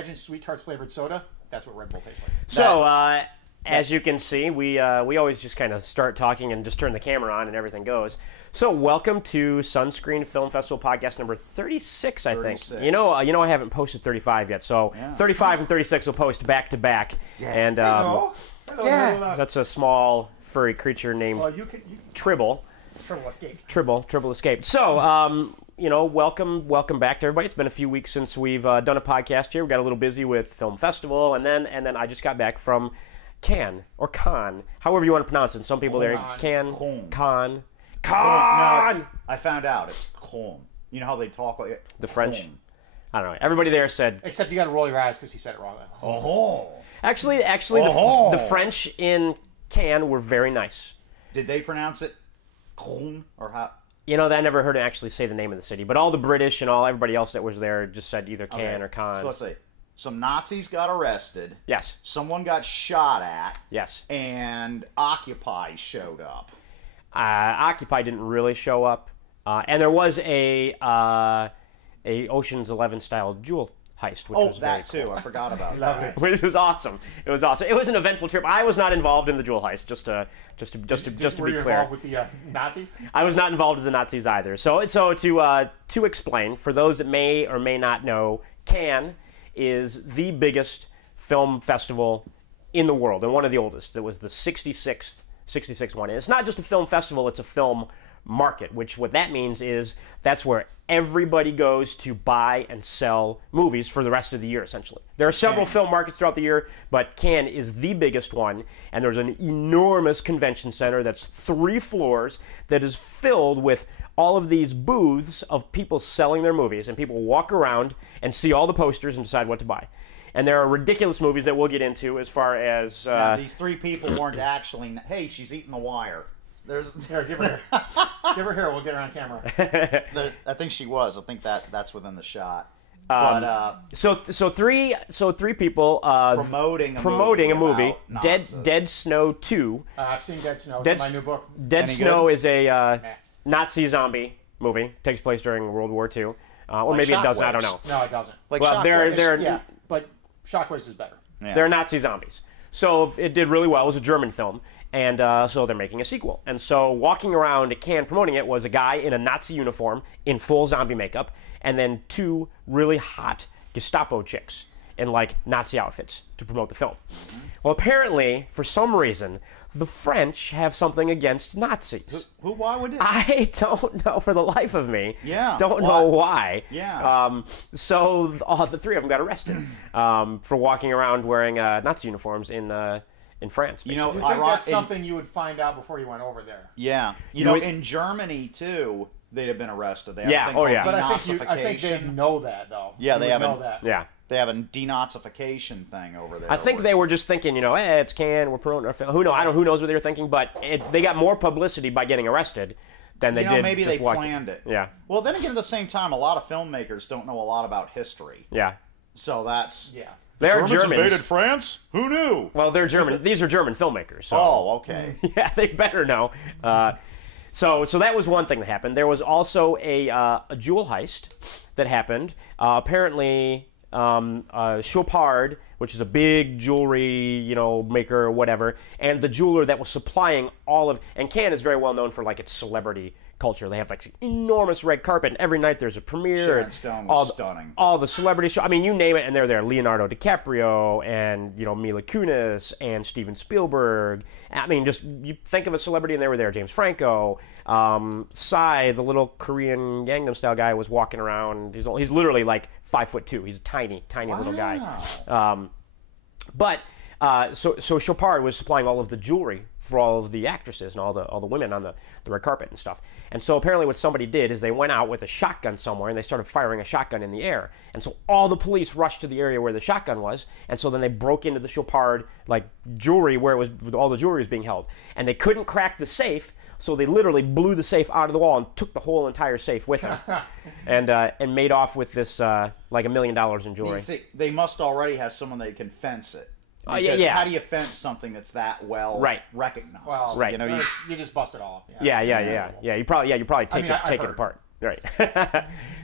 imagine Sweet Tarts flavored soda. That's what Red Bull tastes like. So, as you can see, we always just kind of start talking and just turn the camera on and everything goes. So, welcome to Sunscreen Film Festival podcast number 36, I think. 36. You know, I haven't posted 35 yet, so 35 and 36 will post back to back. Yeah. And Hello, that's a small furry creature named Tribble. Tribble escaped. So, welcome back to everybody. It's been a few weeks since we've done a podcast here. We got a little busy with Film Festival, and then I just got back from Cannes or Cannes, however you want to pronounce it. Some people there Cannes, Cannes. No, I found out it's Con. You know how they talk like it? The French. I don't know. Everybody there said. Except you got to roll your eyes because he said it wrong. Oh. Actually, the French in Cannes were very nice. Did they pronounce it Con or how? You know, I never heard him actually say the name of the city, but all the British and everybody else that was there just said either Cannes or Cannes. So let's see. Some Nazis got arrested. Yes. Someone got shot at. Yes. And Occupy showed up. Occupy didn't really show up, and there was a Ocean's 11 style jewel heist, which was very cool. too. I forgot about that. Which was awesome. It was awesome. It was an eventful trip. I was not involved in the jewel heist. Just to be Were you clear. involved with the Nazis? I was not involved with the Nazis either. So to explain, for those that may or may not know, Cannes is the biggest film festival in the world and one of the oldest. It was the 66th one. And it's not just a film festival, it's a film market, which what that means is that's where everybody goes to buy and sell movies for the rest of the year, essentially. There are several film markets throughout the year, but Cannes is the biggest one, and there's an enormous convention center that's 3 floors that is filled with all of these booths of people selling their movies, and people walk around and see all the posters and decide what to buy. And there are ridiculous movies that we'll get into as far as... Now, these 3 people weren't actually... Hey, she's eating the wire. Here, give her here. Give her here. We'll get her on camera. I think she was. I think that's within the shot. So three people promoting a movie Dead Snow 2. I've seen Dead Snow. It's my new book. Dead Snow is a Nazi zombie movie. Takes place during World War II. Or maybe it doesn't. I don't know. No, it doesn't. Like Shockwaves is better. Yeah. They're Nazi zombies. So it did really well. It was a German film. And so they're making a sequel. And so walking around at Cannes promoting it was a guy in a Nazi uniform in full zombie makeup, and then 2 really hot Gestapo chicks in like Nazi outfits to promote the film. Mm-hmm. Well, apparently, for some reason, the French have something against Nazis. Why would it? I don't know for the life of me. Yeah. Don't know why. Yeah. So the 3 of them got arrested for walking around wearing Nazi uniforms in France. Basically. You think that's something you would find out before you went over there? Yeah. In Germany, too, they'd have been arrested. They have But I think they know that, though. Yeah, they have that. Yeah. They have a denazification thing over there. I think they were just thinking, hey, it's Cannes, we're promoting our film. Who knows what they were thinking, but they got more publicity by getting arrested than they did maybe just they walking. planned it. Yeah. Well, then again, at the same time, a lot of filmmakers don't know a lot about history. Yeah. So that's... Yeah. They're Germans Germans. invaded France? Who knew? Well, they're German. These are German filmmakers. So. Oh, okay. Yeah, they better know. So that was one thing that happened. There was also a jewel heist that happened. Apparently, Chopard, which is a big jewelry, maker or whatever, and the jeweler that was supplying and Cannes is very well known for like its celebrity culture. They have like enormous red carpet, and every night there's a premiere. Sharon Stone was stunning. All the celebrity show. I mean, you name it, and they're there. Leonardo DiCaprio and Mila Kunis and Steven Spielberg. I mean, just you think of a celebrity, and they were there. James Franco, Psy, the little Korean Gangnam Style guy, was walking around. He's literally like 5'2". He's a tiny little guy. So Chopard was supplying all of the jewelry for all of the actresses and all the women on the red carpet and stuff. And so apparently what somebody did is they went out with a shotgun somewhere and they started firing a shotgun in the air. And so all the police rushed to the area where the shotgun was, and so then they broke into the Chopard jewelry where all the jewelry was being held. And they couldn't crack the safe, so they literally blew the safe out of the wall and took the whole entire safe with them, and made off with this like $1 million in jewelry. See, they must already have someone that can fence it. Yeah. How do you fence something that's that well recognized? Well, right. You just bust it all up. Yeah. You probably take it apart. Right.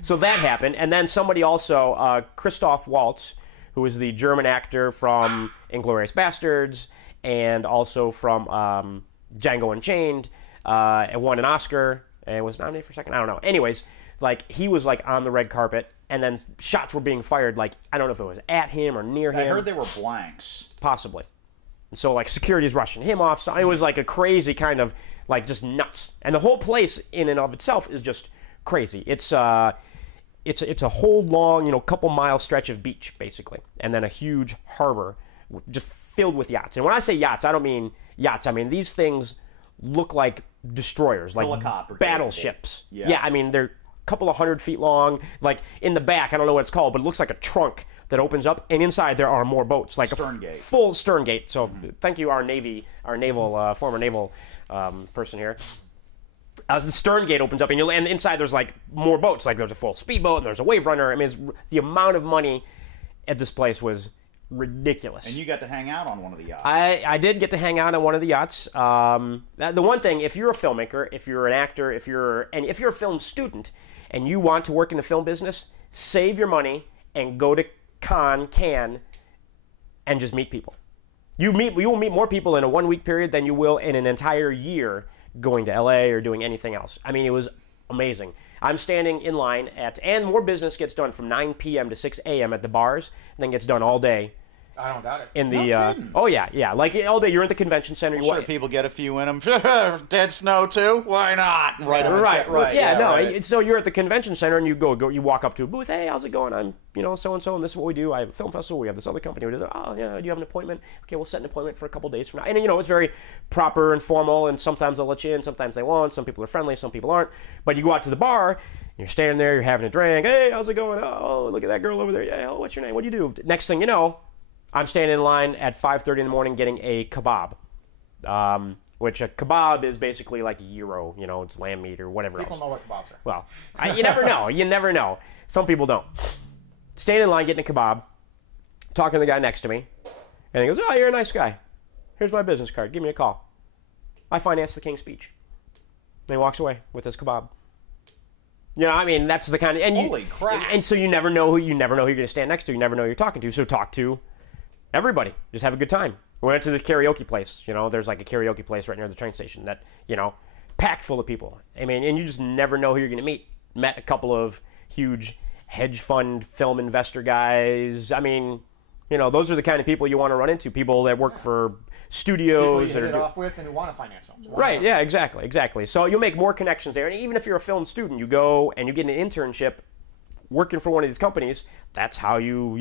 So that happened, and then somebody also, Christoph Waltz, who is the German actor from Inglourious Bastards and also from Django Unchained, and won an Oscar and was nominated for a second. I don't know. Anyways, like he was like on the red carpet, and then shots were being fired. Like I don't know if it was at him or near him. I heard they were blanks. Possibly. And so like security's rushing him off. So it was like a crazy kind of like just nuts. And the whole place in and of itself is just crazy. It's a whole long, couple mile stretch of beach basically, and then a huge harbor just filled with yachts. And when I say yachts, I don't mean yachts. I mean these things look like destroyers, like battleships. Yeah, I mean they're a couple of 100 feet long. Like in the back, I don't know what it's called, but it looks like a trunk that opens up, and inside there are more boats, like a full stern gate. So thank you, our former naval person here. As the stern gate opens up, and inside there's like more boats. Like there's a full speedboat, and there's a wave runner. I mean, the amount of money at this place was ridiculous. And you got to hang out on one of the yachts. I did get to hang out on one of the yachts. The one thing, if you're a filmmaker, if you're an actor, if you're a film student, and you want to work in the film business, save your money and go to Cannes, and just meet people. You will meet more people in a 1 week period than you will in an entire year going to LA or doing anything else. I mean, it was amazing. I'm standing in line and more business gets done from 9 p.m. to 6 a.m. at the bars, and then gets done all day. I don't doubt it. In the oh yeah, like all day you're at the convention center. Sure, people get a few in them. Dead snow too? Why not? Right. Yeah. So you're at the convention center and you you walk up to a booth. Hey, how's it going? I'm so and so, and this is what we do. I have a film festival. We have this other company. We do. Oh yeah, do you have an appointment? Okay, we'll set an appointment for a couple days from now. And it's very proper and formal. And sometimes they'll let you in, sometimes they won't. Some people are friendly, some people aren't. But you go out to the bar. You're standing there. You're having a drink. Hey, how's it going? Oh, look at that girl over there. Yeah. Oh, what's your name? What do you do? Next thing you know, I'm standing in line at 5:30 in the morning getting a kebab, which a kebab is basically like a gyro, it's lamb meat or whatever else. People know what kebabs are. Well, you never know. You never know. Some people don't. Standing in line getting a kebab, talking to the guy next to me, and he goes, oh, you're a nice guy. Here's my business card. Give me a call. I finance the King's Speech. And he walks away with his kebab. I mean, that's the kind of... Holy crap. And so you never know who you're going to stand next to. You never know who you're talking to. So talk to everybody. Just have a good time. We went to this karaoke place. There's like a karaoke place right near the train station that, packed full of people. I mean, and you just never know who you're going to meet. Met a couple of huge hedge fund film investor guys. I mean, those are the kind of people you want to run into. People that work for studios. People you hit it off with and who want to finance films. Right, yeah, exactly. So you'll make more connections there. And even if you're a film student, you go and you get an internship working for one of these companies. That's how you,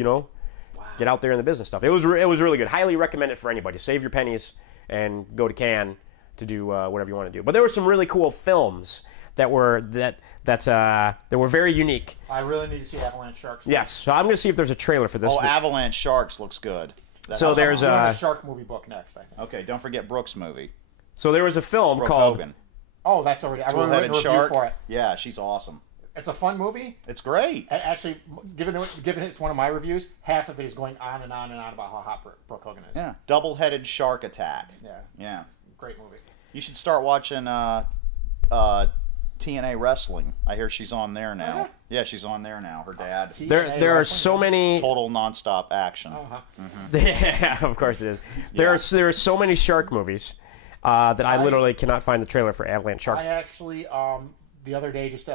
get out there in the business stuff. It was really good. Highly recommend it for anybody. Save your pennies and go to Cannes to do whatever you want to do. But there were some really cool films that were very unique. I really need to see Avalanche Sharks. Yes, so I'm going to see if there's a trailer for this. Oh, Avalanche Sharks looks good. So there's a shark movie book next, I think. Okay, don't forget Brooks' movie. So there was a film Brooke called Hogan. Oh, that's already. I wrote a review for it. Yeah, she's awesome. It's a fun movie. It's great. And actually, given it's one of my reviews, half of it is going on and on and on about how hot Brooke Hogan is. Yeah, double-headed shark attack. Yeah. It's a great movie. You should start watching TNA Wrestling. I hear she's on there now. Oh, yeah, she's on there now. Her dad. There are so many total nonstop action. Yeah, of course it is. There are so many shark movies that I literally cannot find the trailer for Avalanche Sharks. I actually the other day just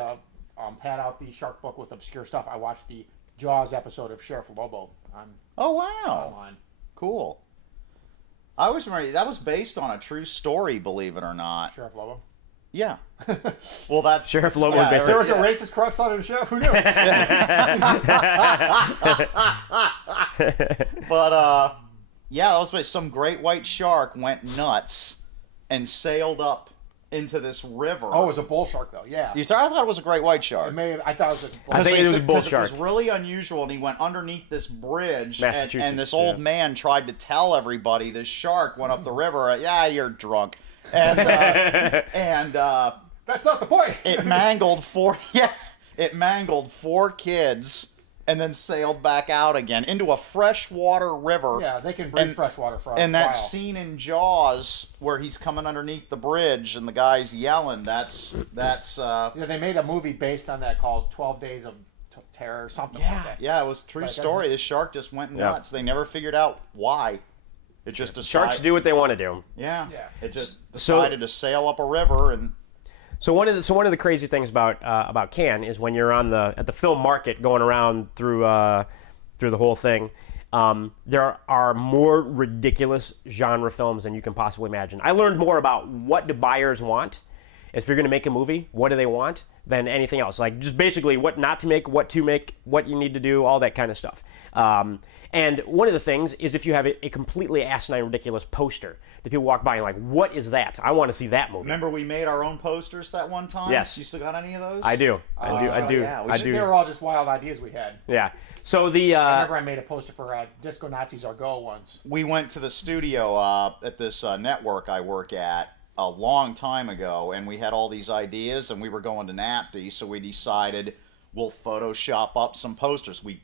pad out the shark book with obscure stuff. I watched the Jaws episode of Sheriff Lobo on. Oh wow! Online. Cool. I always remember that was based on a true story. Believe it or not. Sheriff Lobo. Yeah. Well, that's Sheriff Lobo was based. There was a racist cross-southern sheriff. Who knew? But yeah, that was some great white shark went nuts and sailed up into this river. Oh, it was a bull shark, though. Yeah. I thought it was a great white shark. I thought it was a bull shark. I think it was a bull shark. It was really unusual, and he went underneath this bridge, Massachusetts, and this old man tried to tell everybody this shark went up the river. Yeah, you're drunk. And that's not the point. It mangled four kids and then sailed back out again into a freshwater river. Yeah, they can breathe freshwater for a while. And that scene in Jaws where he's coming underneath the bridge and the guy's yelling, that's yeah, they made a movie based on that called 12 terror or something like that. Yeah, it was a true story. This shark just went nuts. They never figured out why. It just decided. Sharks do what they want to do. Yeah. It just decided to sail up a river and. So one of the crazy things about Cannes is when you're at the film market going around through the whole thing, there are more ridiculous genre films than you can possibly imagine. I learned more about what do buyers want, if you're going to make a movie, what do they want, than anything else. Like just basically what not to make, what you need to do, all that kind of stuff. And one of the things is if you have a completely asinine, ridiculous poster that people walk by and like, what is that? I want to see that movie. Remember we made our own posters that one time? Yes. You still got any of those? I do. I do. They were all just wild ideas we had. Yeah. So I remember I made a poster for Disco Nazis Are Go once. We went to the studio at this network I work at a long time ago, and we had all these ideas, and we were going to NAPTY, so we decided we'll Photoshop up some posters. We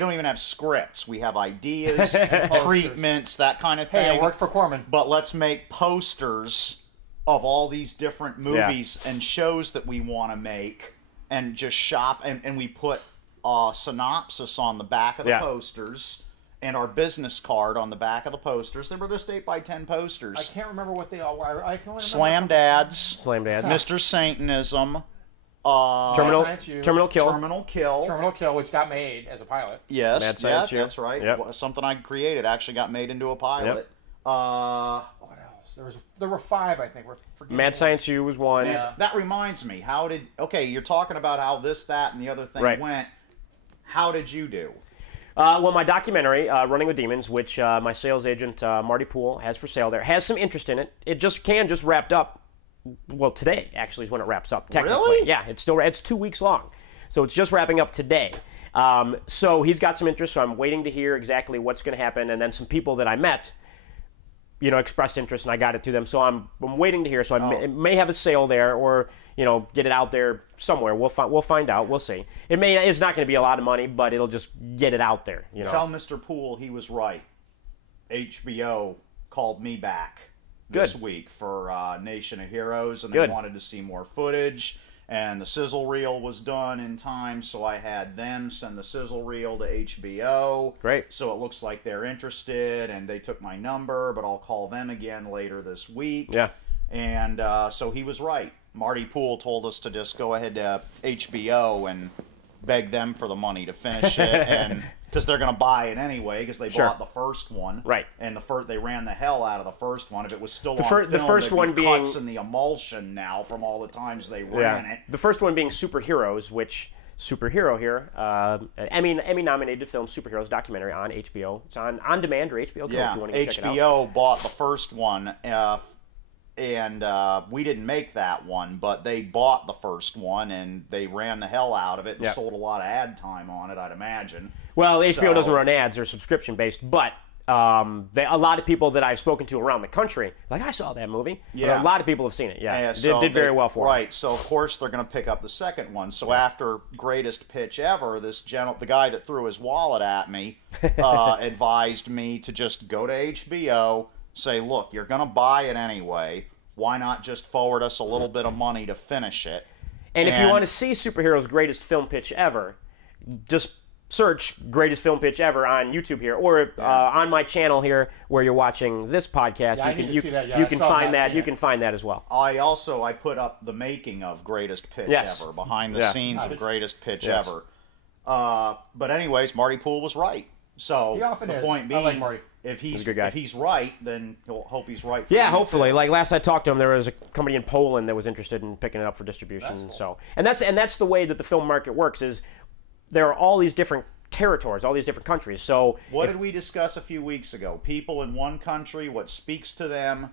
don't even have scripts. We have ideas, treatments, that kind of thing. Hey, it worked for Corman. But let's make posters of all these different movies and shows that we want to make, and just shop. And we put a synopsis on the back of the posters, and our business card on the back of the posters. They were just 8x10 posters. I can't remember what they all were. I can only remember Slam Dads. Mr. Satanism. Terminal Kill. Terminal Kill, which got made as a pilot. Yes, Mad Science U. that's right. Yep. Something I created actually got made into a pilot. Yep. What else? There were 5, I think. Mad Science U was one. Yeah. That reminds me. You're talking about how this, that, and the other thing went. How did you do? Well, my documentary, Running with Demons, which my sales agent, Marty Poole, has for sale there, has some interest in it. It just wrapped up. Well, today, actually, is when it wraps up, technically. Really? Yeah, it's 2 weeks long. So it's just wrapping up today. So he's got some interest, so I'm waiting to hear exactly what's going to happen. And then some people that I met, expressed interest, and I got it to them. So I'm waiting to hear. So I may have a sale there, or get it out there somewhere. We'll find out. We'll see. It's not going to be a lot of money, but it'll just get it out there. Tell Mr. Poole he was right. HBO called me back this week for Nation of Heroes, and they wanted to see more footage. And the sizzle reel was done in time, so I had them send the sizzle reel to HBO. Great. So it looks like they're interested, and they took my number, but I'll call them again later this week. Yeah. And so he was right. Marty Poole told us to just go ahead to HBO and beg them for the money to finish it, and because they're going to buy it anyway, because they bought the first one, right? And they ran the hell out of the first one. If it was still on film, the first one being cuts in the emulsion now from all the times they ran it. The first one being Superheroes, which Superhero here, Emmy-nominated film Superheroes documentary on HBO. It's on demand or HBO Go if you want to check it out. HBO bought the first one. And we didn't make that one, but they bought the first one, and they ran the hell out of it and sold a lot of ad time on it, I'd imagine. Well, HBO doesn't run ads. They're subscription-based, but a lot of people that I've spoken to around the country, like, I saw that movie. Yeah. A lot of people have seen it, It did very well for them. Right, so of course they're going to pick up the second one. So after Greatest Pitch Ever, the guy that threw his wallet at me advised me to just go to HBO, say, look, you're going to buy it anyway. Why not just forward us a little bit of money to finish it? And if you want to see Superhero's Greatest Film Pitch Ever, just search Greatest Film Pitch Ever on YouTube here, or on my channel here where you're watching this podcast. You can find that as well. I put up the making of Greatest Pitch Ever, behind the scenes of Greatest Pitch Ever. But anyways, Marty Poole was right. So he often the is. point being, I like Marty. If he's right, then he'll hope he's right. Yeah, hopefully. Like last I talked to him, there was a company in Poland that was interested in picking it up for distribution. That's cool. And that's the way that the film market works. Is there are all these different territories, all these different countries. So what did we discuss a few weeks ago? People in one country, what speaks to them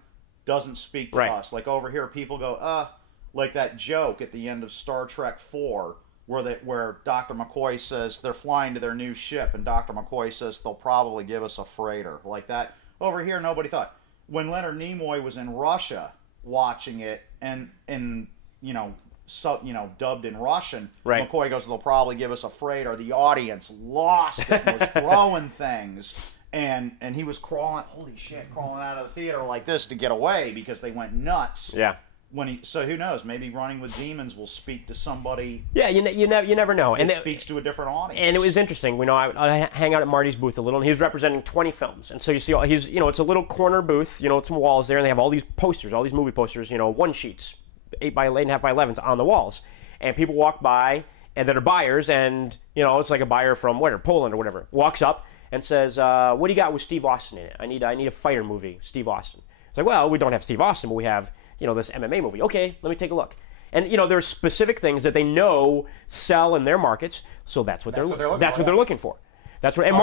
doesn't speak to us. Like over here, people go, like that joke at the end of Star Trek 4. Where Dr. McCoy says they're flying to their new ship, and Dr. McCoy says they'll probably give us a freighter. Like that. Over here, nobody thought. When Leonard Nimoy was in Russia watching it, and dubbed in Russian, McCoy goes, they'll probably give us a freighter. The audience lost it, was throwing things. And he was crawling out of the theater like this to get away because they went nuts. Yeah. So who knows? Maybe Running with Demons will speak to somebody. Yeah, you never know. And it speaks to a different audience. And it was interesting. I hang out at Marty's booth a little, and he was representing 20 films. And so you see, it's a little corner booth. Some walls there, and they have all these posters, all these movie posters. one sheets, 8 by 8.5 by 11s on the walls, and people walk by and that are buyers, and it's like a buyer from Poland or whatever, walks up and says, "What do you got with Steve Austin in it? I need a fighter movie, Steve Austin." It's like, well, we don't have Steve Austin, but we have this MMA movie. Okay, let me take a look. And there's specific things that they know sell in their markets, so that's what they're looking for. That's what. And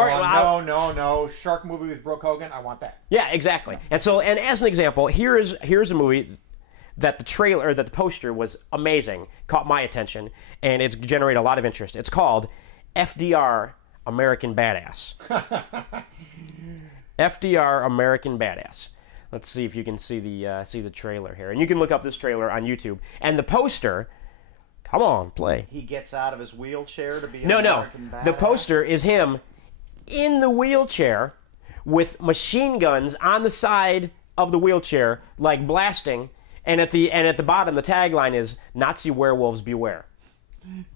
no, shark movie with Brooke Hogan. I want that. Yeah, exactly. And as an example, here's a movie that the poster was amazing, caught my attention, and it's generated a lot of interest. It's called FDR American Badass. FDR American Badass. Let's see if you can see the trailer here. And you can look up this trailer on YouTube. And the poster, come on, play. He gets out of his wheelchair to be an American badass. The poster is him in the wheelchair with machine guns on the side of the wheelchair, like blasting. And at the bottom, the tagline is "Nazi werewolves beware."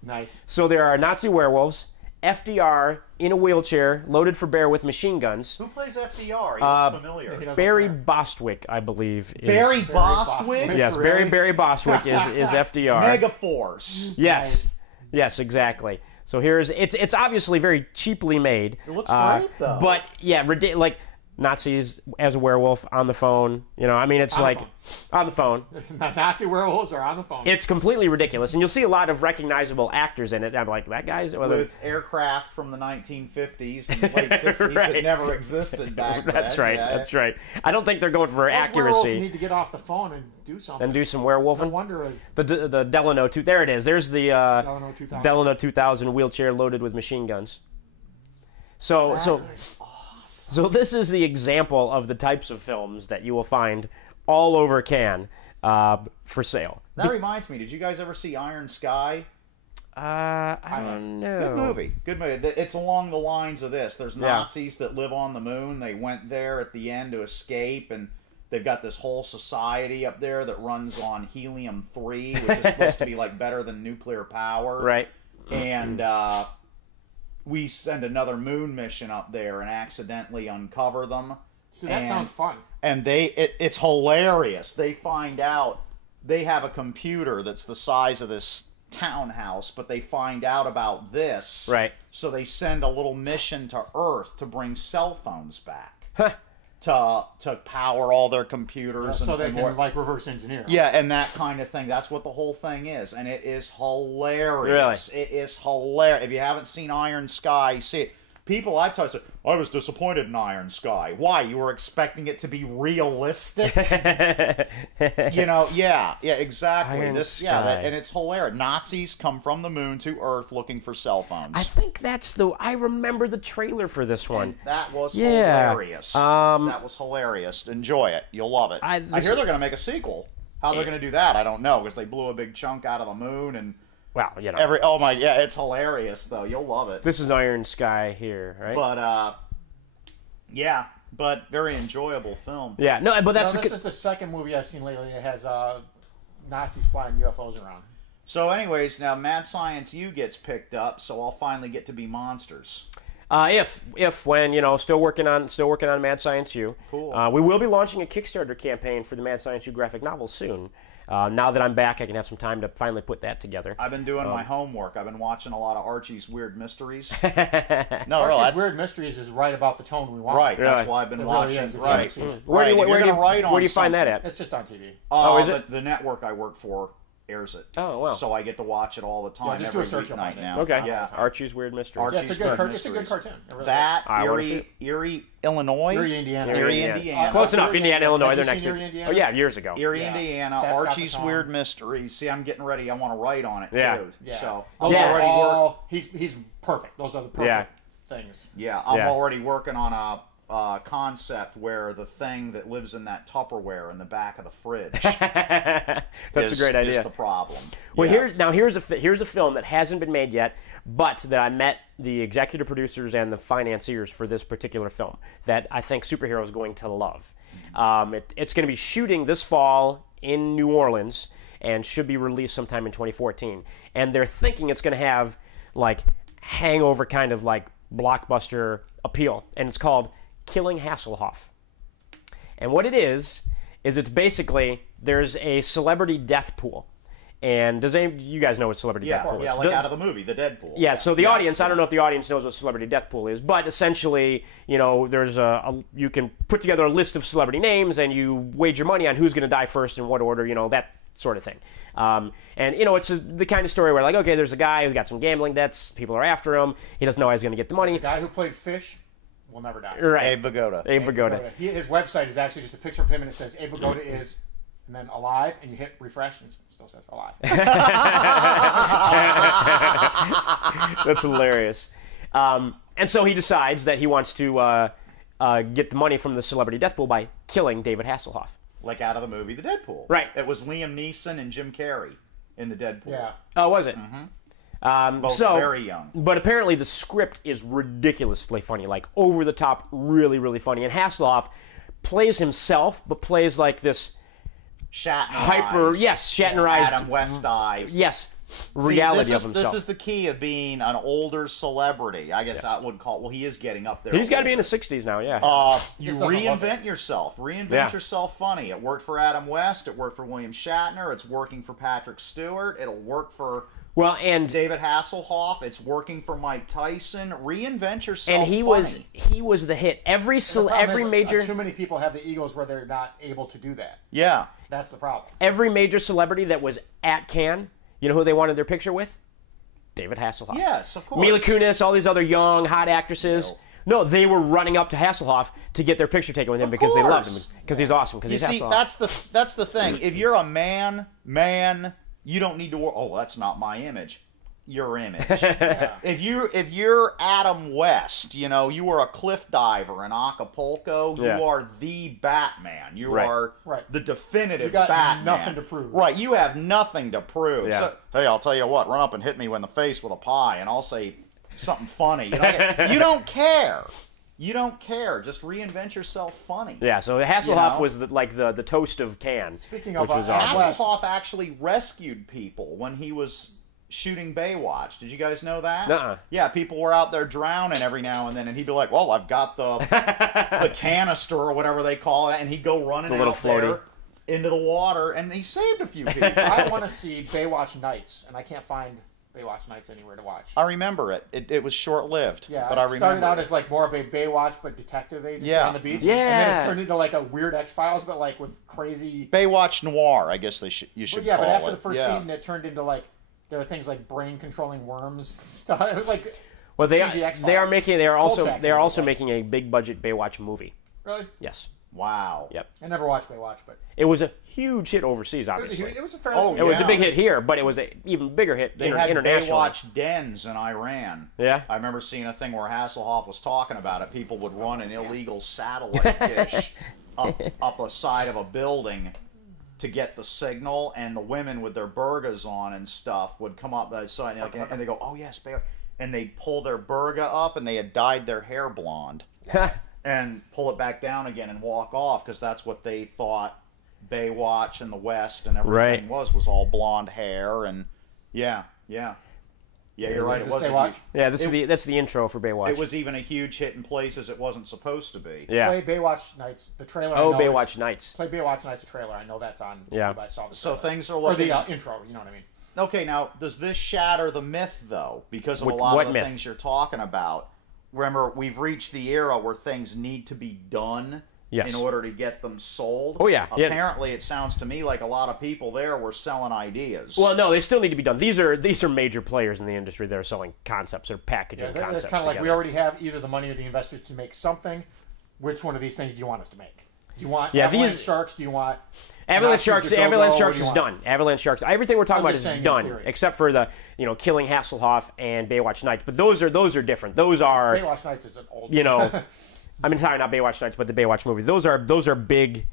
Nice. So there are Nazi werewolves. FDR in a wheelchair, loaded for bear with machine guns. Who plays FDR? He looks familiar. Barry Bostwick, I believe. Barry Bostwick? Yes, really? Barry Bostwick is FDR. Megaforce. Yes, yes, exactly. So it's obviously very cheaply made. It looks great though. But yeah, like Nazis as a werewolf on the phone. It's on the phone. Nazi werewolves are on the phone. It's completely ridiculous, and you'll see a lot of recognizable actors in it. I'm like, that guy's with aircraft from the 1950s and late 60s that never existed back then. That's right. Yeah. That's right. I don't think they're going for accuracy. Werewolves need to get off the phone and do something. And do some werewolfing. No wonder the Delano 2. There it is. There's the Delano 2000 wheelchair loaded with machine guns. So this is the example of the types of films that you will find all over Cannes for sale. That reminds me, did you guys ever see Iron Sky? I don't know. Good movie. It's along the lines of this. There's Nazis that live on the moon. They went there at the end to escape, and they've got this whole society up there that runs on helium-3, which is supposed to be like better than nuclear power. Right. And we send another moon mission up there and accidentally uncover them. So that sounds fun. And it's hilarious. They find out they have a computer that's the size of this townhouse, but they find out about this. Right. So they send a little mission to Earth to bring cell phones back. To power all their computers. So they can reverse engineer. Yeah, and that kind of thing. That's what the whole thing is. And it is hilarious. Really? It is hilarious. If you haven't seen Iron Sky, see it. People I've talked to, I was disappointed in Iron Sky. Why? You were expecting it to be realistic? Yeah, exactly. Iron Sky. And it's hilarious. Nazis come from the moon to Earth looking for cell phones. I think I remember the trailer for this one. And that was hilarious. That was hilarious. Enjoy it. You'll love it. I hear they're going to make a sequel. How they're going to do that, I don't know, because they blew a big chunk out of the moon and... Well, it's hilarious though. You'll love it. This is Iron Sky here, right? But very enjoyable film. Yeah, this is the second movie I've seen lately that has Nazis flying UFOs around. So, anyways, now Mad Science U gets picked up, so I'll finally get to be monsters. When still working on Mad Science U. Cool. We will be launching a Kickstarter campaign for the Mad Science U graphic novel soon. Now that I'm back, I can have some time to finally put that together. I've been doing my homework. I've been watching a lot of Archie's Weird Mysteries. Archie's Weird Mysteries is right about the tone we want. Right, that's why I've been watching. Right. Where do you find that at? It's just on TV. Is it? The network I work for airs it. Oh, wow. So I get to watch it all the time. Just do a search night now. Okay. Yeah. Archie's Weird Mysteries. It's a good cartoon. Really Erie, Illinois. Erie, Indiana. Indiana. Close enough. Indiana, Illinois. They're next to. Indiana? Oh yeah, years ago. Erie, Indiana. Archie's Weird Mysteries. See, I'm getting ready. I want to write on it too. Yeah. So he's perfect. Those are the perfect things. Yeah, I'm already working on a concept where the thing that lives in that Tupperware in the back of the fridge that's a great idea. Is the problem. Well, here's a film that hasn't been made yet, but that I met the executive producers and the financiers for this particular film that I think Superhero is going to love. It's going to be shooting this fall in New Orleans and should be released sometime in 2014. And they're thinking it's going to have like hangover kind of like blockbuster appeal. And it's called Killing Hasselhoff. And what it is it's basically there's a celebrity death pool. And you guys know what celebrity death pool is? Yeah, like out of the movie, the Deadpool. Yeah, so the audience, I don't know if the audience knows what celebrity death pool is, but essentially, there's you can put together a list of celebrity names and you wager money on who's going to die first in what order, that sort of thing. And it's the kind of story where like, okay, there's a guy who's got some gambling debts, people are after him, he doesn't know how he's going to get the money. The guy who played Fish will never die. Right. Abe Vigoda. Abe Vigoda. His website is actually just a picture of him and it says Abe Vigoda is, and then alive, and you hit refresh and still says alive. That's hilarious. And so he decides that he wants to get the money from the celebrity death pool by killing David Hasselhoff. Like out of the movie The Deadpool. Right. It was Liam Neeson and Jim Carrey in The Deadpool. Yeah. Oh, was it? Mm-hmm. Both very young. But apparently the script is ridiculously funny, like over the top, really, really funny. And Hasselhoff plays himself, but plays like this Shatnerized, Adam West eyes. Yes, reality See, of himself. This is the key of being an older celebrity. I guess I would call. Well, he is getting up there. He's got to be in his 60s now. Yeah. You reinvent yourself. Reinvent yourself. Funny. It worked for Adam West. It worked for William Shatner. It's working for Patrick Stewart. It'll work for. Well, and David Hasselhoff, it's working for Mike Tyson. Reinvent yourself. And he was the hit. Every major. Too many people have the egos where they're not able to do that. Yeah, that's the problem. Every major celebrity that was at Cannes, you know who they wanted their picture with? David Hasselhoff. Yes, of course. Mila Kunis, all these other young hot actresses. No, they were running up to Hasselhoff to get their picture taken with him because they loved him, because he's awesome, because he's Hasselhoff. That's the thing. If you're a man. You don't need to worry. Oh, that's not my image. Your image. If you're Adam West, you were a cliff diver in Acapulco. You are the Batman. You are the definitive Batman. Nothing to prove. Right. You have nothing to prove. Yeah. So, hey, I'll tell you what. Run up and hit me in the face with a pie, and I'll say something funny. You don't care. You don't care. Just reinvent yourself funny. Yeah, so Hasselhoff was the toast of Cannes. Speaking of which was awesome. Hasselhoff actually rescued people when he was shooting Baywatch. Did you guys know that? Nuh-uh. Yeah, people were out there drowning every now and then, and he'd be like, well, I've got the canister or whatever they call it, and he'd go running out there into the water, and he saved a few people. I want to see Baywatch Nights, and I can't find Baywatch Nights anywhere to watch. I remember it. It was short-lived. Yeah, but it I remember started out as like more of a Baywatch but detective agency on the beach. Yeah. And then it turned into like a weird X-Files but like with crazy Baywatch Noir, I guess you should call it. But after the first season it turned into like there were things like brain controlling worms and stuff. It was like they are also making a big budget Baywatch movie. Really? Yes. Wow. Yep. I never watched Baywatch, but it was a huge hit overseas. Obviously, it was a fairly. It was a big hit here, but it was an even bigger hit internationally. Baywatch dens in Iran. Yeah. I remember seeing a thing where Hasselhoff was talking about it. People would run an illegal satellite dish up a side of a building to get the signal, and the women with their burqas on and stuff would come up that side, and they go, "Oh yes, Baywatch," and they'd pull their burqa up, and they had dyed their hair blonde. And pull it back down again and walk off because that's what they thought Baywatch and the West and everything was all blonde hair and you're right. It was Baywatch. That's the intro for Baywatch. It was even a huge hit in places it wasn't supposed to be. Yeah. Play Baywatch Nights. The trailer. Baywatch Nights. Play Baywatch Nights. The trailer. I know that's on. Yeah. YouTube. I saw the so trailer. Things are looking. Or the intro. You know what I mean? Okay, now does this shatter the myth though? Because of a lot of the things you're talking about. Remember, we've reached the era where things need to be done in order to get them sold. Oh, yeah. Apparently, it sounds to me like a lot of people there were selling ideas. Well, no, they still need to be done. These are major players in the industry that are selling concepts or packaging concepts. It's kind of like we already have either the money or the investors to make something. Which one of these things do you want us to make? Do you want Avalanche Sharks? Do you want... Avalanche Sharks is done. Avalanche Sharks. Everything we're talking about is done, except for the Killing Hasselhoff and Baywatch Nights. But those are different. Those are Baywatch Nights is an old. I'm sorry, not Baywatch Nights, but the Baywatch movie. Those are big,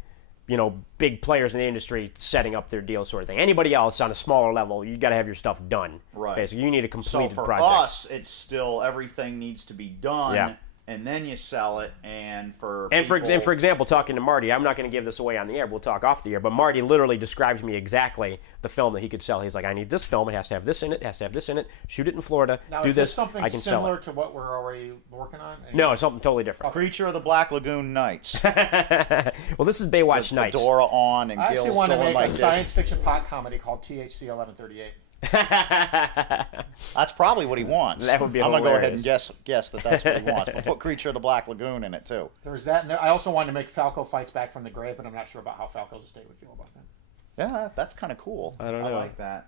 big players in the industry setting up their deal, sort of thing. Anybody else on a smaller level, you got to have your stuff done. Right. Basically, you need a completed project. So for us, it's still everything needs to be done. Yeah. and then you sell it. And for example, talking to Marty, I'm not going to give this away on the air. We'll talk off the air. But Marty literally described to me exactly the film that he could sell. He's like, I need this film. It has to have this in it. It has to have this in it. Shoot it in Florida. Now, do is this. Something I can sell similar it. to what we're already working on? No, it's something totally different. Creature of the Black Lagoon Nights. Well, this is Baywatch Nights. Fedora on and I actually Gil's want to going make like a this. science fiction pot comedy called THC 1138. That's probably what he wants. That would be I'm going to go ahead hilarious. and guess that that's what he wants. But put Creature of the Black Lagoon in it, too. There's that. And I also wanted to make Falco fights back from the grave, but I'm not sure about how Falco's estate would feel about that. Yeah, that's kind of cool. I don't know. I like that.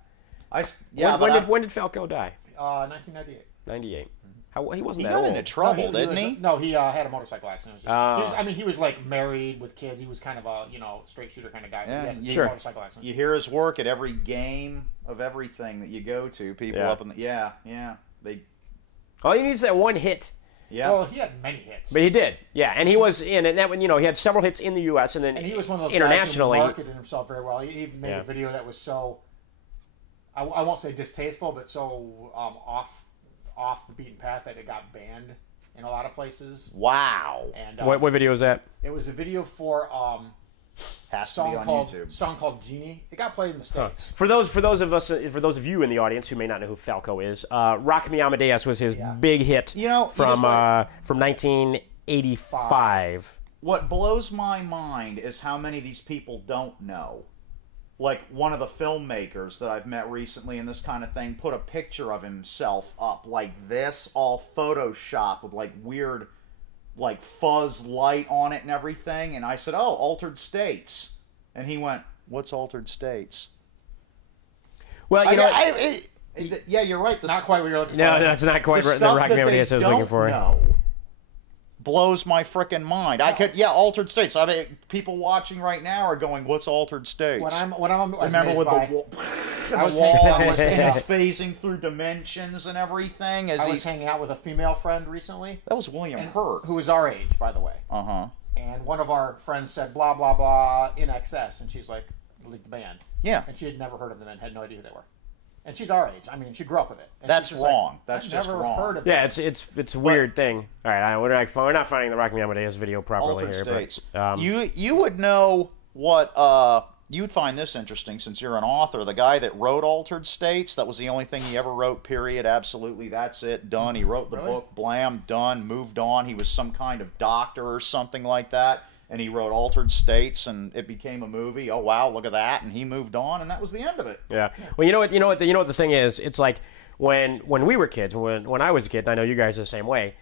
When did Falco die? 1998. 98. He wasn't He that got old. into trouble, didn't he? No, he had a motorcycle accident. It was just, he was like married with kids. He was kind of a straight shooter kind of guy. Yeah, He had sure. a motorcycle accident. You hear his work at every game of everything that you go to. People Yeah. up in the All you need is that one hit. Yeah. Well, he had many hits. But he did, yeah, and he was in, and that one, he had several hits in the U.S. and then And he was one of those internationally. guys who marketed himself very well. He made a video that was so, I won't say distasteful, but so off the beaten path that it got banned in a lot of places. Wow. And What video is that? it was a video for Has to be on YouTube. song called Genie. It got played in the States. For those of you in the audience who may not know who Falco is, "Rock Me Amadeus" was his big hit. From 1985. What blows my mind is how many of these people don't know. Like, one of the filmmakers that I've met recently in this kind of thing put a picture of himself up like this, all Photoshop with like weird, like fuzz light on it and everything. And I said, "Oh, Altered States," and he went, "What's Altered States?" Well, yeah, you're right. Not quite what you're looking for. no, that's not quite the the stuff Rock that Me Amadeus I they was looking don't for. know blows my frickin' mind. Altered States. I mean, people watching right now are going, "What's Altered States?" When I'm Remember with by, the wall I was and he's hanging out- phasing through dimensions and everything. I was hanging out with a female friend recently. That was William Hurt. Who is our age, by the way. Uh-huh. And one of our friends said, blah, blah, blah, In Excess. And she's like, like the band. Yeah. And she had never heard of them and had no idea who they were. And she's our age. I mean, she grew up with it. And That's she's just wrong. Like, That's I've just never wrong. heard of Yeah, them. it's a weird thing. All right, we're not finding the Rock Me Amadeus video properly Altered here. States. But, You would know what... You'd find this interesting since you're an author. The guy that wrote Altered States, that was the only thing he ever wrote, period. Absolutely, that's it. Done. He wrote the book, blam, done, moved on. He was some kind of doctor or something like that. And he wrote Altered States, and it became a movie. Oh, wow, look at that. And he moved on, and that was the end of it. Yeah. Well, you know what the thing is? It's like when we were kids, when I was a kid, and I know you guys are the same way,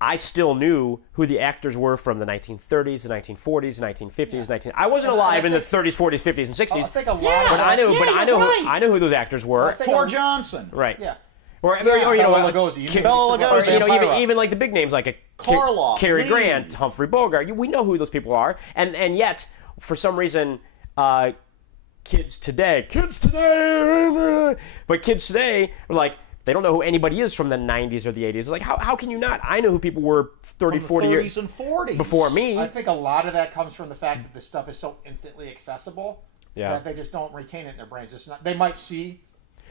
I still knew who the actors were from the 1930s, the 1940s, the 1950s, I wasn't alive in the 30s, 40s, 50s, and 60s. I think a lot but I knew, right. I knew who those actors were. Tor Johnson. Right. Yeah. Or Bela Lugosi. Bela Lugosi. even like the big names like Karloff, Cary Lee. Grant, Humphrey Bogart. We know who those people are, and yet for some reason, kids today are like, they don't know who anybody is from the 90s or the 80s. It's like, how can you not? I know who people were 30, 40 years and 40s. before me. I think a lot of that comes from the fact that this stuff is so instantly accessible Yeah. that they just don't retain it in their brains. It's not, they might see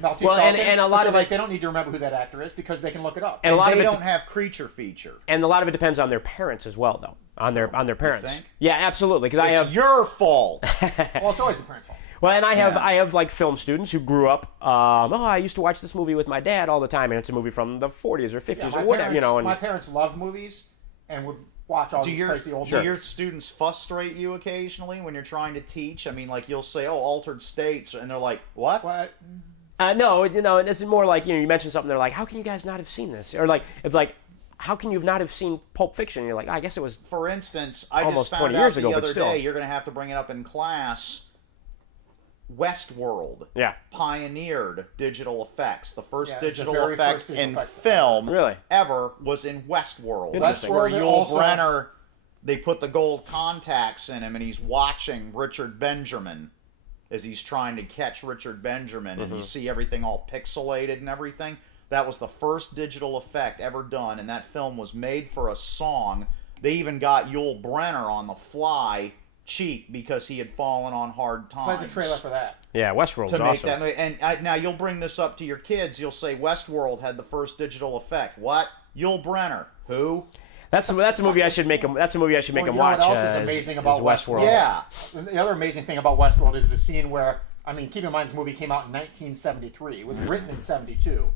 Maltese Well, Falcon, and a but lot they're of like it- they don't need to remember who that actor is because they can look it up. And a lot They of it don't have creature feature. and a lot of it depends on their parents as well, though. On their parents. think? Yeah, absolutely. Because I It's have your fault. Well, it's always the parents' fault. Well, and I have Yeah. I have like film students who grew up. I used to watch this movie with my dad all the time, and it's a movie from the 40s or 50s Yeah, or whatever, parents, And my parents loved movies and would watch all these crazy old Do movies. your students frustrate you occasionally when you're trying to teach? I mean, like, you'll say, "Oh, Altered States," and they're like, "What?" What? no, and this is more like you mention something, they're like, how can you guys not have seen this? Or like it's like, how can you not have seen Pulp Fiction? And you're like, I guess it was. For instance, I Almost just found 20 out years the ago, but other still. day, you're going to have to bring it up in class. Westworld Yeah. pioneered digital effects. The first Yeah, it's the digital very effect first digital in effects film Really? ever was in Westworld. Interesting. Where Westworld Yul also- Brynner, they put the gold contacts in him, and he's watching Richard Benjamin as he's trying to catch Richard Benjamin, and you see everything all pixelated and everything. That was the first digital effect ever done, and that film was made for a song. They even got Yul Brynner on the fly cheap because he had fallen on hard times. Played the trailer for that. Yeah, Westworld's to make awesome. that movie. And now you'll bring this up to your kids. You'll say Westworld had the first digital effect. What? Yul Brynner. Who? That's a movie I should make him. That's a movie I should make him watch. What else is amazing about Westworld? Yeah. The other amazing thing about Westworld is the scene where, I mean, keep in mind this movie came out in 1973. It was written in 72,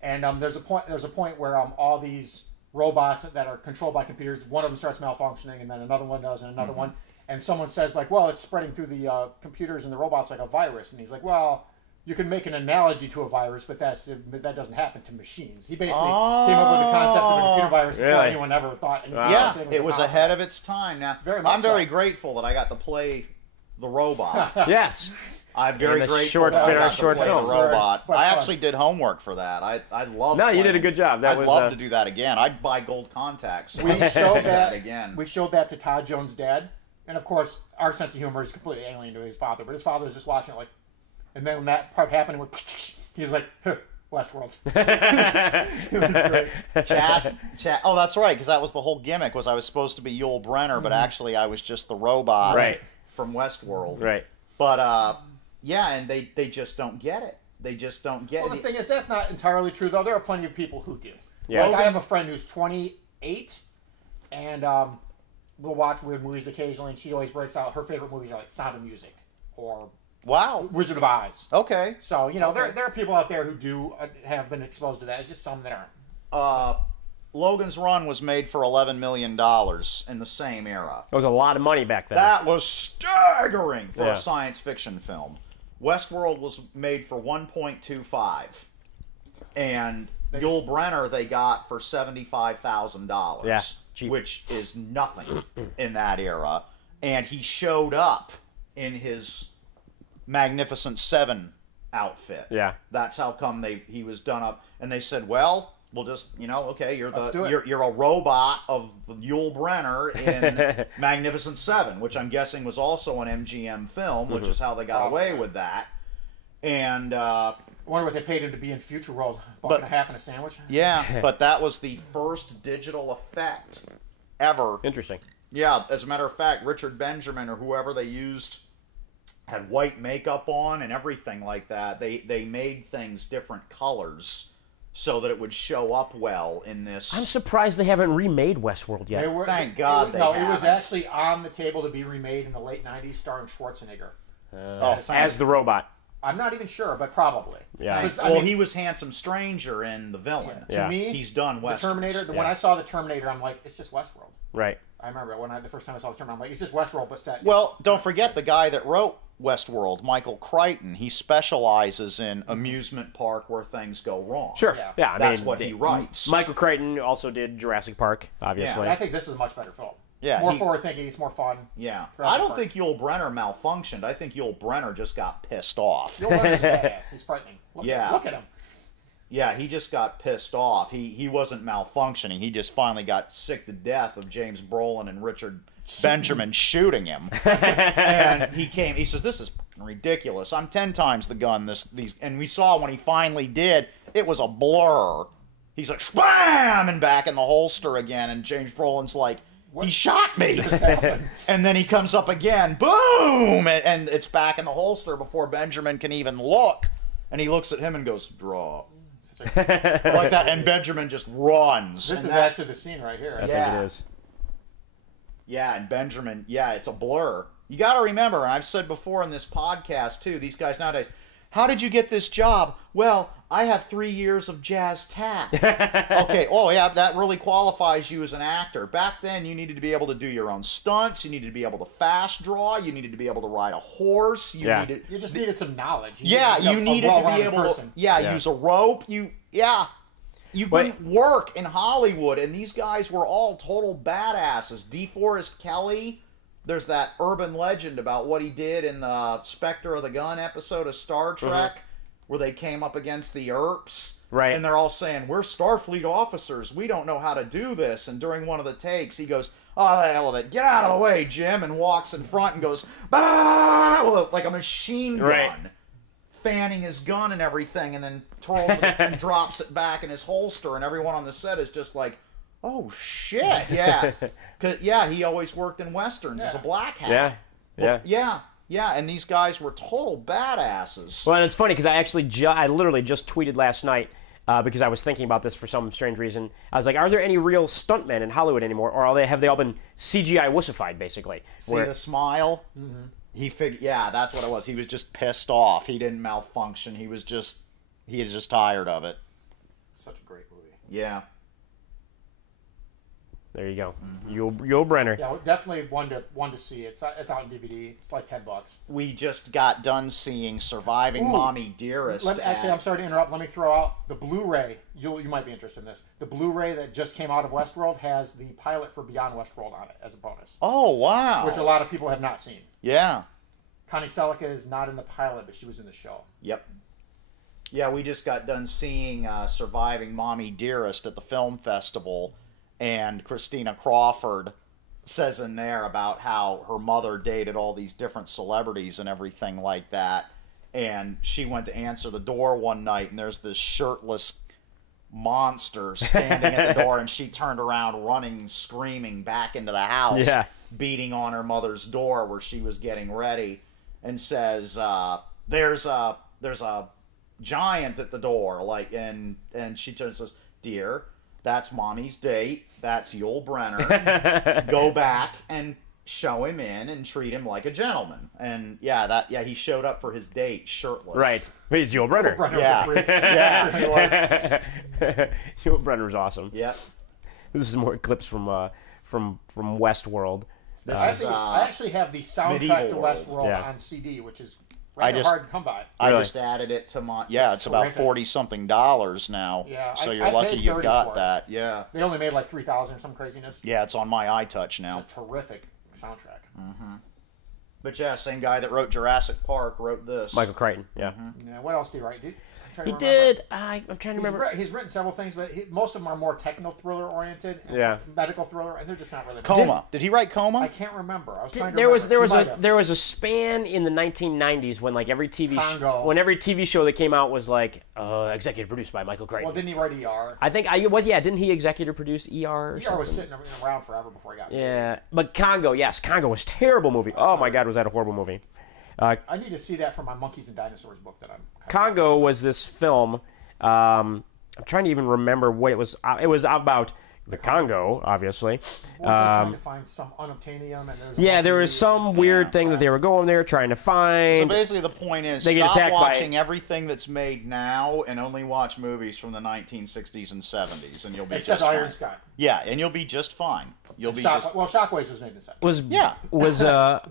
and there's a point where all these robots that are controlled by computers, one of them starts malfunctioning, and then another one does, and another one, and someone says like, well, it's spreading through the computers and the robots like a virus, and he's like, well, you can make an analogy to a virus, but that doesn't happen to machines. He basically came up with the concept of a computer virus before anyone ever thought. Yeah, it was ahead of its time. Now, I'm very grateful that I got to play the robot. Yes. I'm very grateful that I got to play the robot. But I actually did homework for that. I love. No, you did a good job. I'd love to do that again. I'd buy gold contacts. We showed that again. We showed that to Todd Jones' dad, and of course, our sense of humor is completely alien to his father. But his father was just watching it like. And then when that part happened, he was like, Westworld. It was great. Oh, that's right, because that was the whole gimmick, was I was supposed to be Yul Brynner, but actually I was just the robot from Westworld. Right. But, yeah, and they just don't get it. They just don't get it. Well, the thing is, that's not entirely true, though. There are plenty of people who do. Yeah. Like, I have a friend who's 28, and we'll watch weird movies occasionally, and she always breaks out her favorite movies are like Sound of Music or Wow. Wizard of Oz. Okay. So, you know, there are people out there who do have been exposed to that. It's just some that aren't. Logan's Run was made for $11 million in the same era. It was a lot of money back then. That was staggering for a science fiction film. Westworld was made for 1.25, and Yul Brynner they got for $75,000. Yeah, cheap. Which is nothing in that era. And he showed up in his Magnificent Seven outfit. Yeah, that's how come he was done up. And they said, well, we'll just, okay, you're a robot of Yul Brynner in Magnificent Seven, which I'm guessing was also an MGM film, which is how they got away with that. And I wonder what they paid him to be in Future World. $1.50 and a sandwich. Yeah, but that was the first digital effect ever. Interesting. Yeah, as a matter of fact, Richard Benjamin or whoever they used had white makeup on and everything like that. They made things different colors so that it would show up well in this. I'm surprised they haven't remade Westworld yet. Thank God they haven't. It was actually on the table to be remade in the late 90s starring Schwarzenegger. As the robot. I'm not even sure, but probably. Yeah. Well, he was Handsome Stranger in The Villain. Yeah. To me, he's done Westerns. The Terminator. When I saw the Terminator, I'm like, it's just Westworld. Right. I remember the first time I saw the Terminator, I'm like, it's just Westworld, but set. Well, don't forget the guy that wrote Westworld, Michael Crichton. He specializes in amusement park where things go wrong. Sure. Yeah. That's what he writes. Michael Crichton also did Jurassic Park, obviously. Yeah, and I think this is a much better film. Yeah, more forward-thinking. It's more fun. Yeah. I don't think Yul Brynner malfunctioned. I think Yul Brynner just got pissed off. Yul Brynner's badass. He's frightening. Look at him. Yeah, he just got pissed off. He wasn't malfunctioning. He just finally got sick to death of James Brolin and Richard Benjamin shooting him. And he says, this is ridiculous. I'm 10 times the gun. And we saw when he finally did, it was a blur. He's like, bam, and back in the holster again. And James Brolin's like, he shot me. And then he comes up again, boom, and it's back in the holster before Benjamin can even look. And he looks at him and goes, draw. Like that, and Benjamin just runs. This is actually the scene right here. I think it is. Yeah, and Benjamin, it's a blur. You got to remember, and I've said before in this podcast too, these guys nowadays, how did you get this job? Well, I have 3 years of jazz tap. Okay, that really qualifies you as an actor. Back then, you needed to be able to do your own stunts. You needed to be able to fast draw. You needed to be able to ride a horse. You just needed some knowledge. You needed to be able to use a rope. You couldn't work in Hollywood, and these guys were all total badasses. DeForest Kelley. There's that urban legend about what he did in the Spectre of the Gun episode of Star Trek, where they came up against the Earps. Right. And they're all saying, we're Starfleet officers. We don't know how to do this. And during one of the takes, he goes, oh, the hell of it. Get out of the way, Jim. And walks in front and goes, bah! Like a machine gun. Fanning his gun and everything, and then twirls it and drops it back in his holster. And everyone on the set is just like, oh, shit. Yeah. He always worked in Westerns as a black hat. Yeah, and these guys were total badasses. Well, and it's funny because I literally just tweeted last night because I was thinking about this for some strange reason. I was like, are there any real stuntmen in Hollywood anymore, or have they all been CGI wussified, basically? See the smile? Mm-hmm. He figured, yeah, that's what it was. He was just pissed off. He didn't malfunction. He was just tired of it. Such a great movie. Yeah. There you go. Yul Brynner. Yeah, definitely one to see. It's out on DVD. It's like $10. We just got done seeing Surviving Mommy Dearest. Actually, I'm sorry to interrupt. Let me throw out the Blu-ray. You might be interested in this. The Blu-ray that just came out of Westworld has the pilot for Beyond Westworld on it as a bonus. Oh, wow. Which a lot of people have not seen. Yeah. Connie Selica is not in the pilot, but she was in the show. Yep. Yeah, we just got done seeing Surviving Mommy Dearest at the film festival. And Christina Crawford says in there about how her mother dated all these different celebrities and everything like that. And she went to answer the door one night, and there's this shirtless monster standing at the door, and she turned around running, screaming back into the house, beating on her mother's door where she was getting ready, and says, there's a giant at the door, like, and she just says, "Dear, that's Mommy's date. That's Yul Brynner. Go back and show him in and treat him like a gentleman." And he showed up for his date shirtless. Right. He's Yul Brynner. Yeah. Yeah, he was. Yul Brynner's awesome. Yeah. This is more clips from Westworld. I actually have the soundtrack to Westworld on CD, which is rather hard to come by. I just added it to my... Yeah, it's about $40-something now. Yeah, so you're lucky you've got that. Yeah. They only made like 3,000 or some craziness. Yeah, it's on my iTouch now. It's a terrific soundtrack. Mm-hmm. But yeah, same guy that wrote Jurassic Park wrote this. Michael Crichton, yeah. Mm-hmm. Yeah. What else did he write? He did. I'm trying to remember. He's written several things, but most of them are more techno thriller oriented, and medical thriller, and they're just not really. Coma. Did he write Coma? I can't remember. I was trying to. There was a span in the 1990s when like every TV show that came out was like executive produced by Michael Crichton. Well, didn't he write ER? I think didn't he executive produce ER? Or ER something? was sitting around forever before he got. Yeah, but Congo was a terrible movie. Oh my God, was that a horrible movie? I need to see that for my Monkeys and Dinosaurs book that I'm. Congo was this film. I'm trying to even remember what it was. It was about the Congo, obviously. Trying to find some unobtainium, and there was some weird thing that they were going there trying to find. So basically, the point is, stop watching everything that's made now and only watch movies from the 1960s and 70s, and you'll be except just Iron fine. Sky. Yeah, and you'll be just fine. You'll be Shockwaves was made in the 70s. Was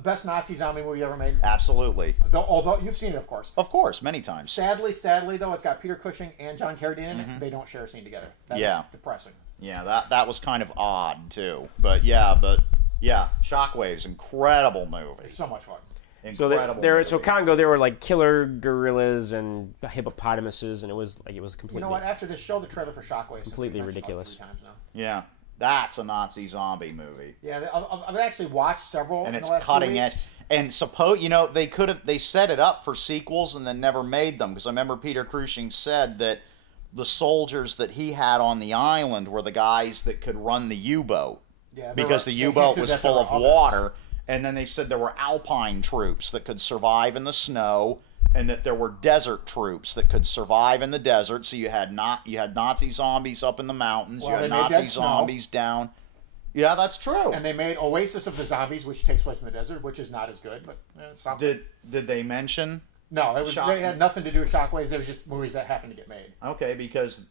best Nazi zombie movie ever made. Absolutely. Although you've seen it, of course. Of course, many times. Sadly though, it's got Peter Cushing and John Carradine in it. They don't share a scene together. That's depressing. Yeah, that was kind of odd too. But Shockwaves, incredible movie. It's so much fun. Incredible. So Congo, there were like killer gorillas and hippopotamuses, and it was completely. You know what? After this show, the trailer for Shockwaves completely ridiculous. 3 times now. Yeah, that's a Nazi zombie movie. Yeah, I've actually watched several, and it's in the last cutting edge. And they set it up for sequels and then never made them, because I remember Peter Cushing said that the soldiers that he had on the island were the guys that could run the U-boat, because the U-boat was full of water. And then they said there were Alpine troops that could survive in the snow, and that there were desert troops that could survive in the desert. So you had Nazi zombies up in the mountains, you had Nazi zombies down. Yeah, that's true. And they made Oasis of the Zombies, which takes place in the desert, which is not as good. But did they mention? No, they had nothing to do with Shockwaves. It was just movies that happened to get made. Okay, because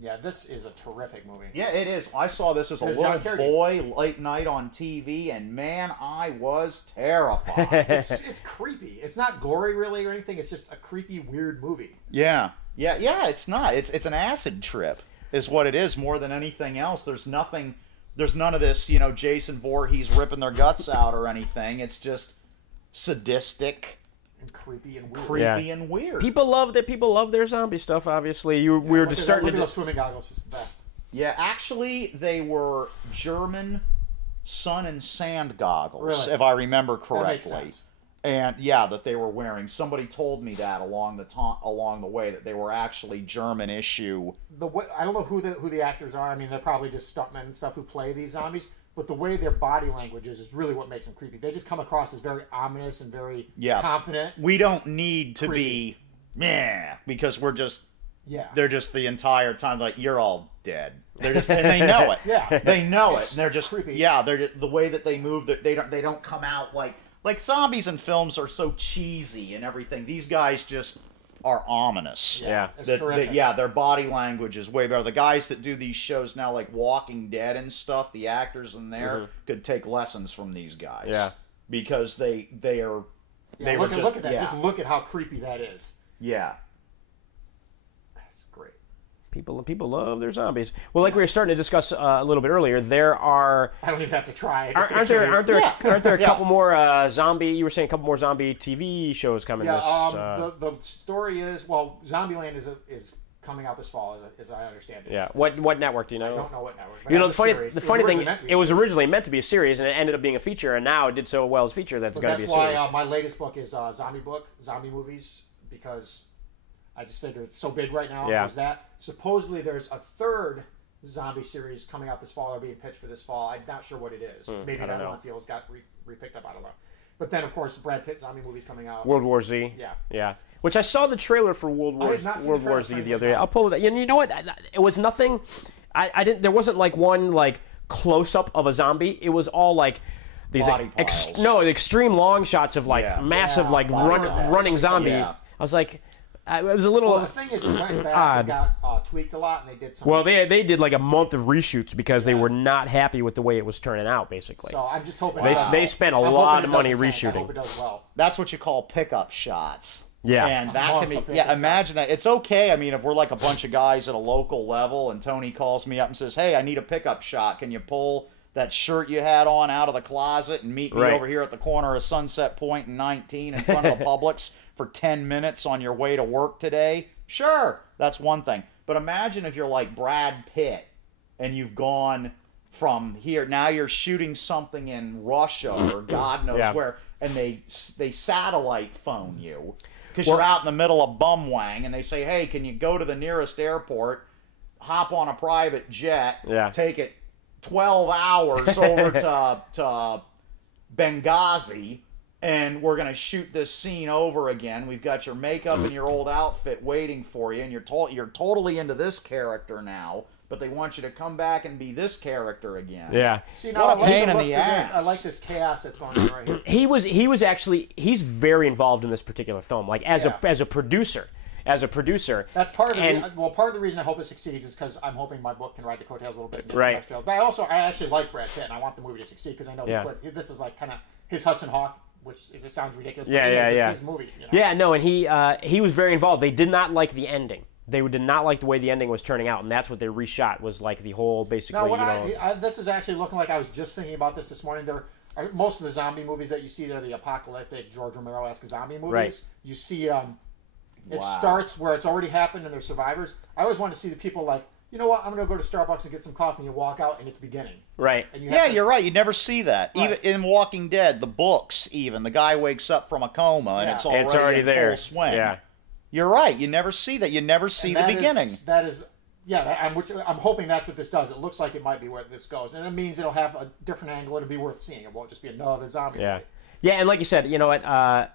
yeah, this is a terrific movie. Yeah, it is. I saw this as a little boy late night on TV, and man, I was terrified. It's creepy. It's not gory really or anything. It's just a creepy, weird movie. Yeah. It's not. It's an acid trip, is what it is, more than anything else. There's none of this, Jason Voorhees ripping their guts out or anything. It's just sadistic. And creepy and weird. People love their zombie stuff. Obviously, we were just starting to. Those swimming goggles is the best. Yeah, actually, they were German sun and sand goggles, if I remember correctly. That makes sense. And that they were wearing. Somebody told me that along the way that they were actually German issue. I don't know who the actors are. I mean, they're probably just stuntmen and stuff who play these zombies. But the way their body language is really what makes them creepy. They just come across as very ominous and very confident. We don't need to be, because we're just Yeah. They're just the entire time like, you're all dead. They're just, and they know it. Yeah. They know it. And they're just creepy. Yeah, they're just, the way that they move, they don't come out like zombies in films are so cheesy and everything. These guys just are ominous. Yeah. It's terrific. Their body language is way better. The guys that do these shows now, like Walking Dead and stuff, the actors in there could take lessons from these guys. Yeah. Because they are. Yeah, look at that. Yeah. Just look at how creepy that is. Yeah. That's great. People love their zombies. Well, like we were starting to discuss a little bit earlier, there are. I don't even have to try. Aren't there a couple more zombie? You were saying a couple more zombie TV shows coming. Yeah. The story is Zombieland is coming out this fall, as I understand it. Yeah. What network do you know? I don't know what network. You know, the funny thing, it was originally meant to be a series, and it ended up being a feature, and now it did so well as feature that's going to be a series. That's why my latest book is zombie movies, because I just figured it's so big right now. Yeah. There's that. Supposedly there's a third zombie series coming out this fall, or being pitched for this fall. I'm not sure what it is. Maybe that one feels got re-picked up. I don't know. But then, of course, Brad Pitt zombie movies coming out. World War Z. Yeah. Yeah. Which I saw the trailer for World War Z the other day. I'll pull it up. You know what? It was nothing. I didn't. There wasn't like one like close up of a zombie. It was all like these extreme long shots of like massive running zombie. Yeah. I was like, it was a little. Well, the thing is, it went back and got tweaked a lot, and they did something. Well, they did like a month of reshoots because they were not happy with the way it was turning out. Basically, so I'm just hoping they spent a lot of money reshooting. I hope it does well. That's what you call pickup shots. Yeah. And that can be, imagine that. It's okay. I mean, if we're like a bunch of guys at a local level and Tony calls me up and says, hey, I need a pickup shot. Can you pull that shirt you had on out of the closet and meet me over here at the corner of Sunset Point and 19 in front of the Publix for 10 minutes on your way to work today? Sure. That's one thing. But imagine if you're like Brad Pitt and you've gone from here. Now you're shooting something in Russia or God knows where, and they satellite phone you. Because you're out in the middle of Bumwang, and they say, hey, can you go to the nearest airport, hop on a private jet, take it 12 hours over to Benghazi, and we're going to shoot this scene over again. We've got your makeup and your old outfit waiting for you, and you're totally into this character now, but they want you to come back and be this character again. Yeah. See, now, what a pain in the ass. I like this chaos that's going on right here. He's very involved in this particular film, like as a producer. That's part of the reason I hope it succeeds is because I'm hoping my book can ride the coattails a little bit. Right. But I actually like Brad Pitt, and I want the movie to succeed because I know this is like kind of his Hudson Hawk, which it sounds ridiculous. But it's his movie. You know? Yeah, no, and he was very involved. They did not like the ending. They did not like the way the ending was turning out, and that's what they reshot. Was like the whole basically. Now, this is actually looking like I was just thinking about this morning. Most of the zombie movies that you see, they're the apocalyptic George Romero-esque zombie movies. Right. You see, it starts where it's already happened and they're survivors. I always want to see the people like, you know what, I'm going to go to Starbucks and get some coffee, and you walk out and it's beginning. Right. And you're right. You never see that. Right. Even in Walking Dead, the books, even the guy wakes up from a coma and it's already in there. Full swing. Yeah. You're right. You never see that. You never see the beginning. I'm hoping that's what this does. It looks like it might be where this goes, and it means it'll have a different angle. It'll be worth seeing. It won't just be another zombie movie. Yeah, and like you said, you know what?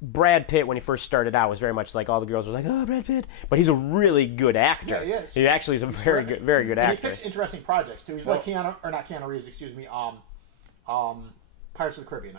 Brad Pitt, when he first started out, was very much like all the girls were like, "Oh, Brad Pitt," but he's a really good actor. Yeah, he is. He actually is a very good actor. And he picks interesting projects too. He's like not Keanu Reeves, excuse me. Pirates of the Caribbean.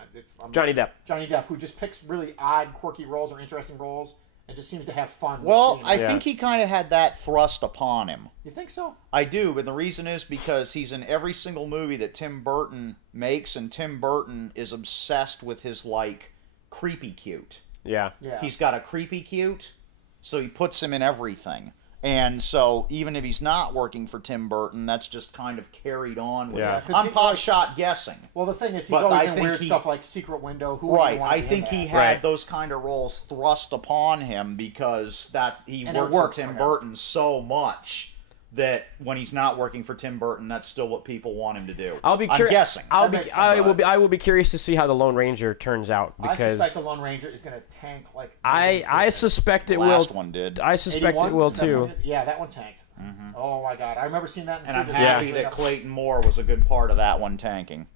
Johnny Depp. Johnny Depp, who just picks really odd, quirky roles or interesting roles, and just seems to have fun. Well, I think he kind of had that thrust upon him. You think so? I do, and the reason is because he's in every single movie that Tim Burton makes, and Tim Burton is obsessed with his, like, creepy cute. Yeah. He's got a creepy cute, so he puts him in everything. And so, even if he's not working for Tim Burton, that's just kind of carried on with him. I'm pot-shot guessing. Well, the thing is, he's always in weird stuff like Secret Window. I think he had those kind of roles thrust upon him because he worked for Tim Burton so much that when he's not working for Tim Burton, that's still what people want him to do. I'm guessing. I will be curious to see how the Lone Ranger turns out, because I suspect the Lone Ranger is going to tank like. I suspect it will. The last one did. I suspect it will too. Yeah, that one tanked. Mm-hmm. Oh my God, I remember seeing that. And I'm happy that Clayton Moore was a good part of that one tanking.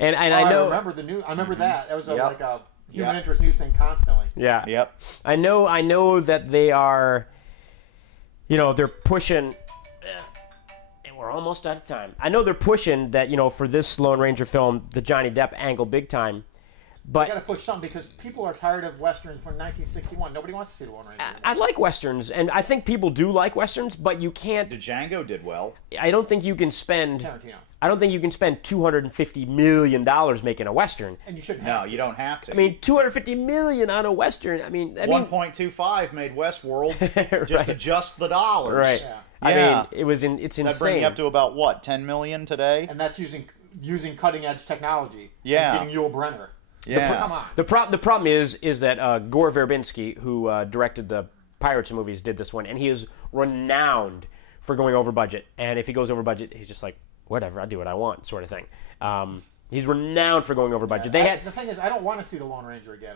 And I know. I remember the new. I remember that. That was like a human interest news thing constantly. Yeah. Yep. I know that they are. you know, they're pushing, and we're almost out of time. I know they're pushing that, you know, for this Lone Ranger film, the Johnny Depp angle big time. But you got to push something because people are tired of westerns from 1961. Nobody wants to see the Lone Ranger. I like westerns, and I think people do like westerns, but you can't. Django did well. I don't think you can spend. Tarantino. I don't think you can spend $250 million making a western. And you shouldn't have No, to. you don't have to. I mean, $250 million on a western. I mean, 1.25 made Westworld. Right. Just adjust the dollars. Right. Yeah. I Yeah. mean, it's insane. That bring you up to about what, 10 million today? And that's using cutting edge technology. Yeah. And getting Yul Brynner. Yeah. Come on. The problem is that Gore Verbinski, who directed the Pirates movies, did this one, and he is renowned for going over budget. And if he goes over budget, he's just like, whatever, I do what I want, sort of thing. He's renowned for going over budget. The thing is, I don't want to see the Lone Ranger again.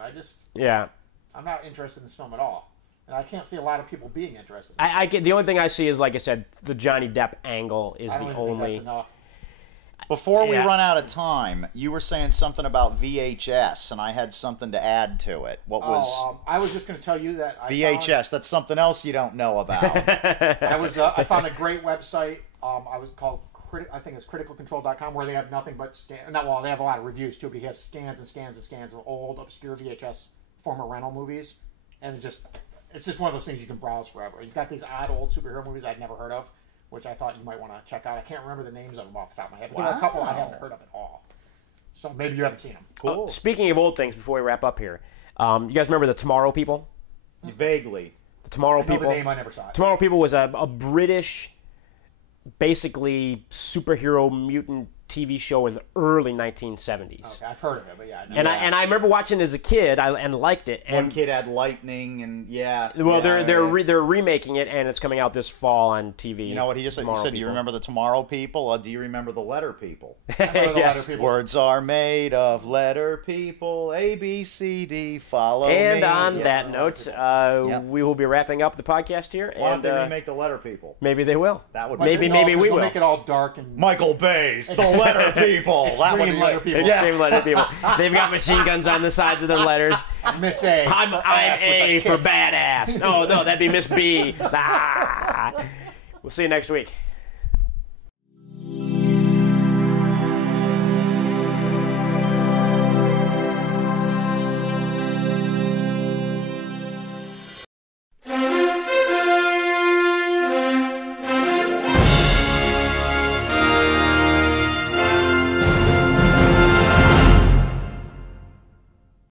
I'm not interested in this film at all, and I can't see a lot of people being interested. I get the only thing I see is, like I said, the Johnny Depp angle is I don't the even think only. that's enough. Before we Yeah. run out of time, you were saying something about VHS, and I had something to add to it. What was I was just going to tell you that VHS? That's something else you don't know about. I found a great website. I was called I think it's criticalcontrol.com, where they have nothing but they have a lot of reviews too, but he has scans and scans and scans of old obscure VHS former rental movies, and it's just one of those things you can browse forever. He's got these odd old superhero movies I'd never heard of, which I thought you might want to check out. I can't remember the names of them off the top of my head, but there are a couple I haven't heard of at all. So maybe you haven't seen them. Cool. Speaking of old things, before we wrap up here, you guys remember the Tomorrow People? Vaguely. The Tomorrow I know People. the name, I never saw it. Tomorrow People was a British, basically superhero mutant TV show in the early 1970s. Okay, I've heard of it, but yeah. And I remember watching it as a kid and liked it. And One kid had lightning, and well, yeah, they're remaking it, and it's coming out this fall on TV. You know what he just said? He Tomorrow said, "Do you People. remember the Tomorrow People? Or do you remember the Letter People? I remember the Yes. letter people. Words are made of letter people. A B C D. Follow And me." on that note, we will be wrapping up the podcast here. Why don't and they remake the Letter People? maybe they will. That would maybe be maybe we they'll will. make it all dark and Michael Bay's The Letter People. That would Extreme be Letter People. Extreme letter people. They've got machine guns on the sides of their letters. Miss A. I'm Ass, which I A for kick. badass. Oh no, that'd be Miss B. Ah. We'll see you next week.